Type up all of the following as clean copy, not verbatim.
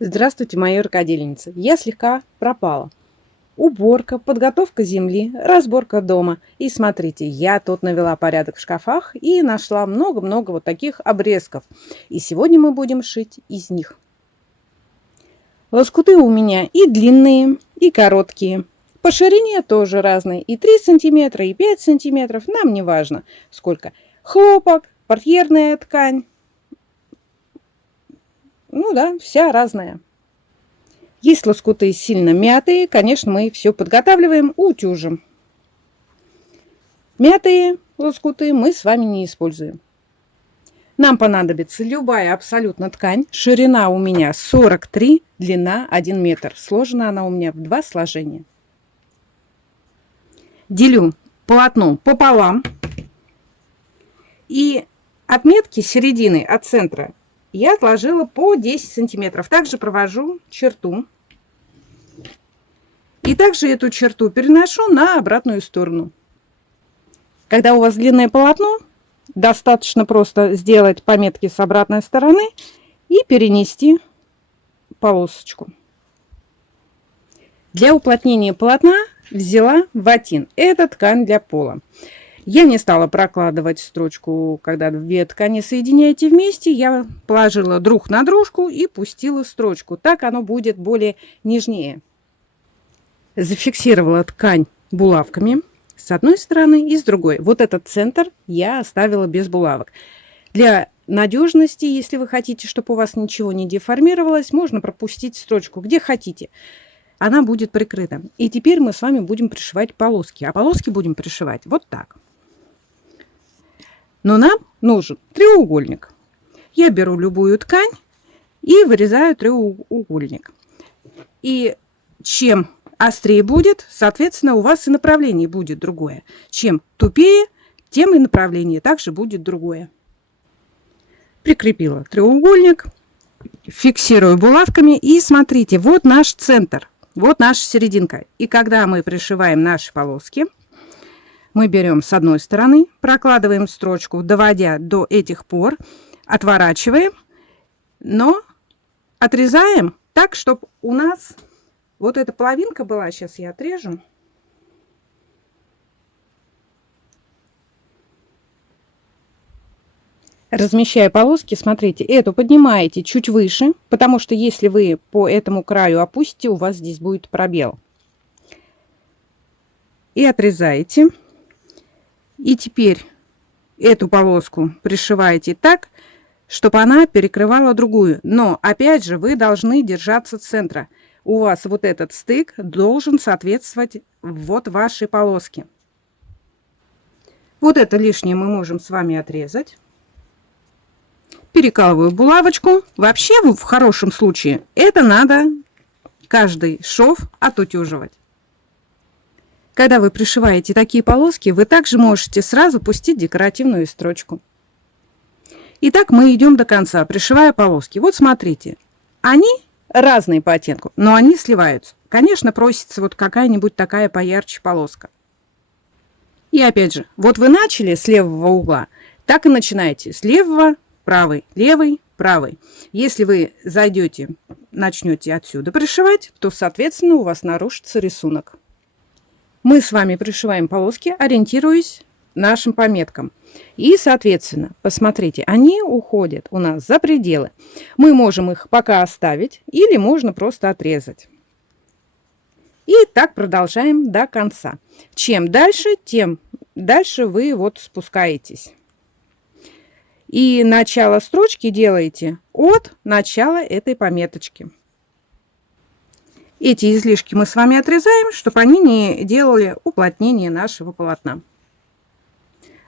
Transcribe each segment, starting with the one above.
Здравствуйте, мои рукодельницы. Я слегка пропала. Уборка, подготовка земли, разборка дома. И смотрите, я тут навела порядок в шкафах и нашла много-много вот таких обрезков. И сегодня мы будем шить из них. Лоскуты у меня и длинные, и короткие. По ширине тоже разные. И 3 сантиметра, и 5 сантиметров. Нам не важно сколько. Хлопок, портьерная ткань. Ну да, вся разная. Есть лоскуты сильно мятые, конечно, мы все подготавливаем, утюжим. Мятые лоскуты мы с вами не используем. Нам понадобится любая абсолютно ткань. Ширина у меня 43, длина 1 метр. Сложена она у меня в 2 сложения. Делю полотно пополам. И отметки середины от центра я отложила по 10 сантиметров. Также провожу черту. И также эту черту переношу на обратную сторону. Когда у вас длинное полотно, достаточно просто сделать пометки с обратной стороны и перенести полосочку. Для уплотнения полотна взяла ватин. Это ткань для пола. Я не стала прокладывать строчку, когда две ткани соединяете вместе. Я положила друг на дружку и пустила строчку. Так оно будет более нежнее. Зафиксировала ткань булавками с одной стороны и с другой. Вот этот центр я оставила без булавок. Для надежности, если вы хотите, чтобы у вас ничего не деформировалось, можно пропустить строчку где хотите. Она будет прикрыта. И теперь мы с вами будем пришивать полоски. А полоски будем пришивать вот так. Но нам нужен треугольник. Я беру любую ткань и вырезаю треугольник. И чем острее будет, соответственно, у вас и направление будет другое. Чем тупее, тем и направление также будет другое. Прикрепила треугольник, фиксирую булавками и смотрите, вот наш центр, вот наша серединка. И когда мы пришиваем наши полоски, мы берем с одной стороны, прокладываем строчку, доводя до этих пор, отворачиваем, но отрезаем так, чтобы у нас вот эта половинка была. Сейчас я отрежу. Размещая полоски, смотрите, эту поднимаете чуть выше, потому что если вы по этому краю опустите, у вас здесь будет пробел. И отрезаете. И теперь эту полоску пришиваете так, чтобы она перекрывала другую. Но опять же вы должны держаться центра. У вас вот этот стык должен соответствовать вот вашей полоске. Вот это лишнее мы можем с вами отрезать. Перекалываю булавочку. Вообще, в хорошем случае, это надо каждый шов отутюживать. Когда вы пришиваете такие полоски, вы также можете сразу пустить декоративную строчку. Итак, мы идем до конца, пришивая полоски. Вот смотрите, они разные по оттенку, но они сливаются. Конечно, просится вот какая-нибудь такая поярче полоска. И опять же, вот вы начали с левого угла, так и начинаете с левого, правый, левый, правый. Если вы зайдете, начнете отсюда пришивать, то, соответственно, у вас нарушится рисунок. Мы с вами пришиваем полоски, ориентируясь нашим пометкам. И, соответственно, посмотрите, они уходят у нас за пределы. Мы можем их пока оставить или можно просто отрезать. И так продолжаем до конца. Чем дальше, тем дальше вы вот спускаетесь. И начало строчки делаете от начала этой пометочки. Эти излишки мы с вами отрезаем, чтобы они не делали уплотнение нашего полотна.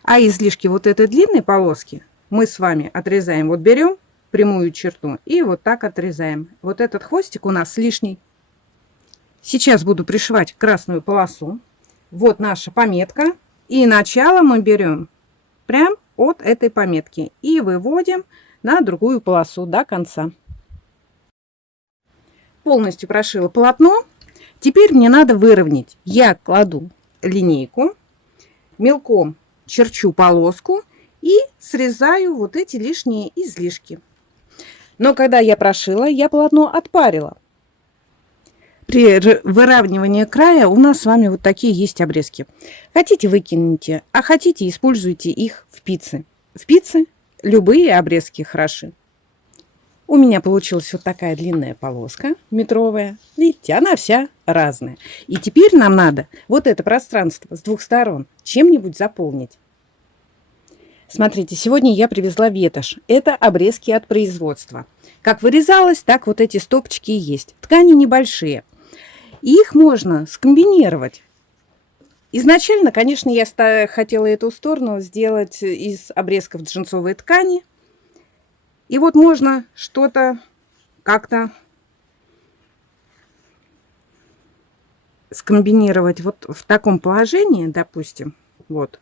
А излишки вот этой длинной полоски мы с вами отрезаем. Вот берем прямую черту и вот так отрезаем. Вот этот хвостик у нас лишний. Сейчас буду пришивать красную полосу. Вот наша пометка. И начало мы берем прям от этой пометки и выводим на другую полосу до конца. Полностью прошила полотно. Теперь мне надо выровнять. Я кладу линейку, мелком черчу полоску и срезаю вот эти лишние излишки. Но когда я прошила, я полотно отпарила. При выравнивании края у нас с вами вот такие есть обрезки. Хотите, выкинете, а хотите, используйте их в пицце. В пицце любые обрезки хороши. У меня получилась вот такая длинная полоска метровая. Видите, она вся разная. И теперь нам надо вот это пространство с двух сторон чем-нибудь заполнить. Смотрите, сегодня я привезла ветошь. Это обрезки от производства. Как вырезалось, так вот эти стопочки и есть. Ткани небольшие. И их можно скомбинировать. Изначально, конечно, я хотела эту сторону сделать из обрезков джинсовой ткани. И вот можно что-то как-то скомбинировать вот в таком положении, допустим, вот.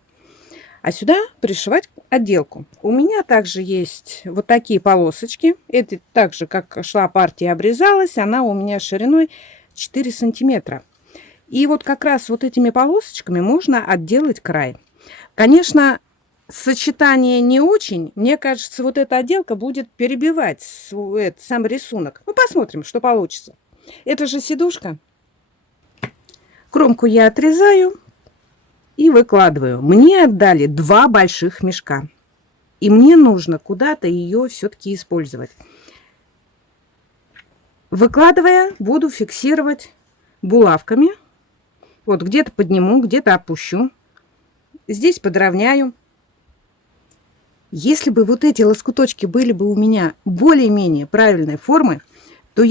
А сюда пришивать отделку. У меня также есть вот такие полосочки. Это так же, как шла партия, обрезалась. Она у меня шириной 4 сантиметра. И вот как раз вот этими полосочками можно отделать край. Конечно, сочетание не очень. Мне кажется, вот эта отделка будет перебивать сам рисунок. Ну, посмотрим, что получится. Это же сидушка. Кромку я отрезаю и выкладываю. Мне отдали 2 больших мешка. И мне нужно куда-то ее все-таки использовать. Выкладывая, буду фиксировать булавками. Вот где-то подниму, где-то опущу. Здесь подровняю. Если бы вот эти лоскуточки были бы у меня более-менее правильной формы, то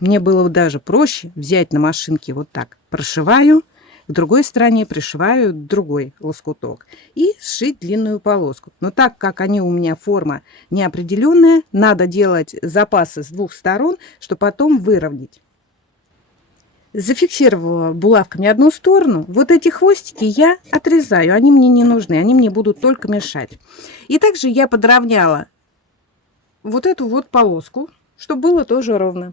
мне было бы даже проще взять на машинке вот так, прошиваю, к другой стороне пришиваю другой лоскуток и сшить длинную полоску. Но так как они у меня форма неопределенная, надо делать запасы с 2 сторон, чтобы потом выровнять. Зафиксировала булавками одну сторону. Вот эти хвостики я отрезаю. Они мне не нужны. Они мне будут только мешать. И также я подровняла вот эту вот полоску, чтобы было тоже ровно.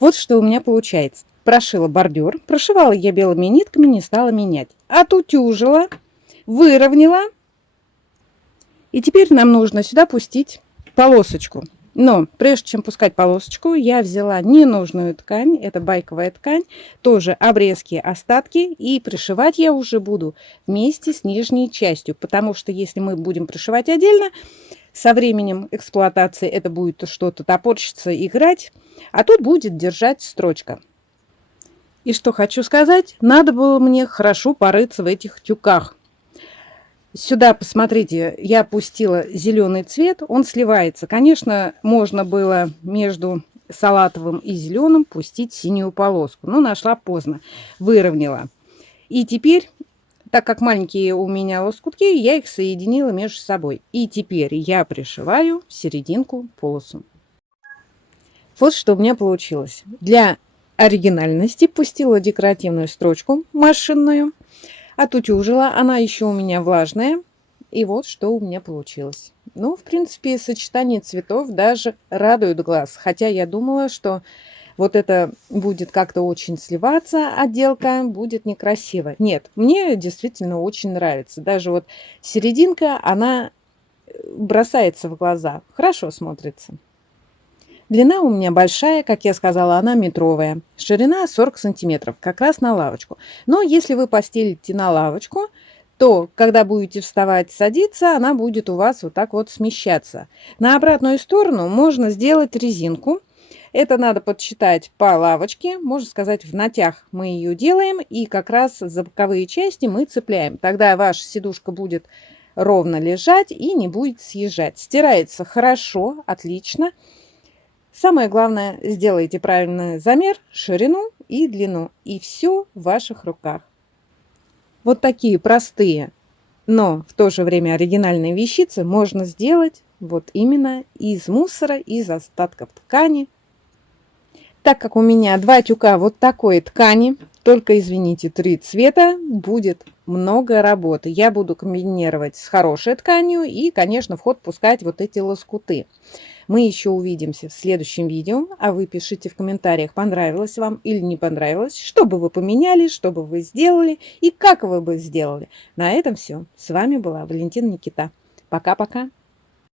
Вот что у меня получается. Прошила бордюр. Прошивала я белыми нитками, не стала менять. Отутюжила, выровняла. И теперь нам нужно сюда пустить полосочку. Но прежде чем пускать полосочку, я взяла ненужную ткань, это байковая ткань, тоже обрезки, остатки, и пришивать я уже буду вместе с нижней частью, потому что если мы будем пришивать отдельно, со временем эксплуатации это будет что-то топорщиться, играть, а тут будет держать строчка. И что хочу сказать, надо было мне хорошо порыться в этих тюках. Сюда, посмотрите, я опустила зеленый цвет, он сливается. Конечно, можно было между салатовым и зеленым пустить синюю полоску, но нашла поздно, выровняла. И теперь, так как маленькие у меня лоскутки, я их соединила между собой. И теперь я пришиваю серединку полосу. Вот что у меня получилось. Для оригинальности пустила декоративную строчку машинную. Отутюжила, она еще у меня влажная. И вот что у меня получилось. Ну, в принципе, сочетание цветов даже радует глаз. Хотя я думала, что вот это будет как-то очень сливаться, отделка будет некрасиво. Нет, мне действительно очень нравится. Даже вот серединка, она бросается в глаза. Хорошо смотрится. Длина у меня большая, как я сказала, она метровая. Ширина 40 сантиметров, как раз на лавочку. Но если вы постелите на лавочку, то, когда будете вставать, садиться, она будет у вас вот так вот смещаться. На обратную сторону можно сделать резинку. Это надо подсчитать по лавочке. Можно сказать, в натяг мы ее делаем. И как раз за боковые части мы цепляем. Тогда ваша сидушка будет ровно лежать и не будет съезжать. Стирается хорошо, отлично. Самое главное, сделайте правильный замер, ширину и длину. И все в ваших руках. Вот такие простые, но в то же время оригинальные вещицы можно сделать вот именно из мусора, из остатков ткани. Так как у меня 2 тюка вот такой ткани, только, извините, 3 цвета, будет много работы. Я буду комбинировать с хорошей тканью и, конечно, в ход пускать вот эти лоскуты. Мы еще увидимся в следующем видео, а вы пишите в комментариях, понравилось вам или не понравилось, что бы вы поменяли, что бы вы сделали и как вы бы сделали. На этом все. С вами была Валентина Никита. Пока-пока.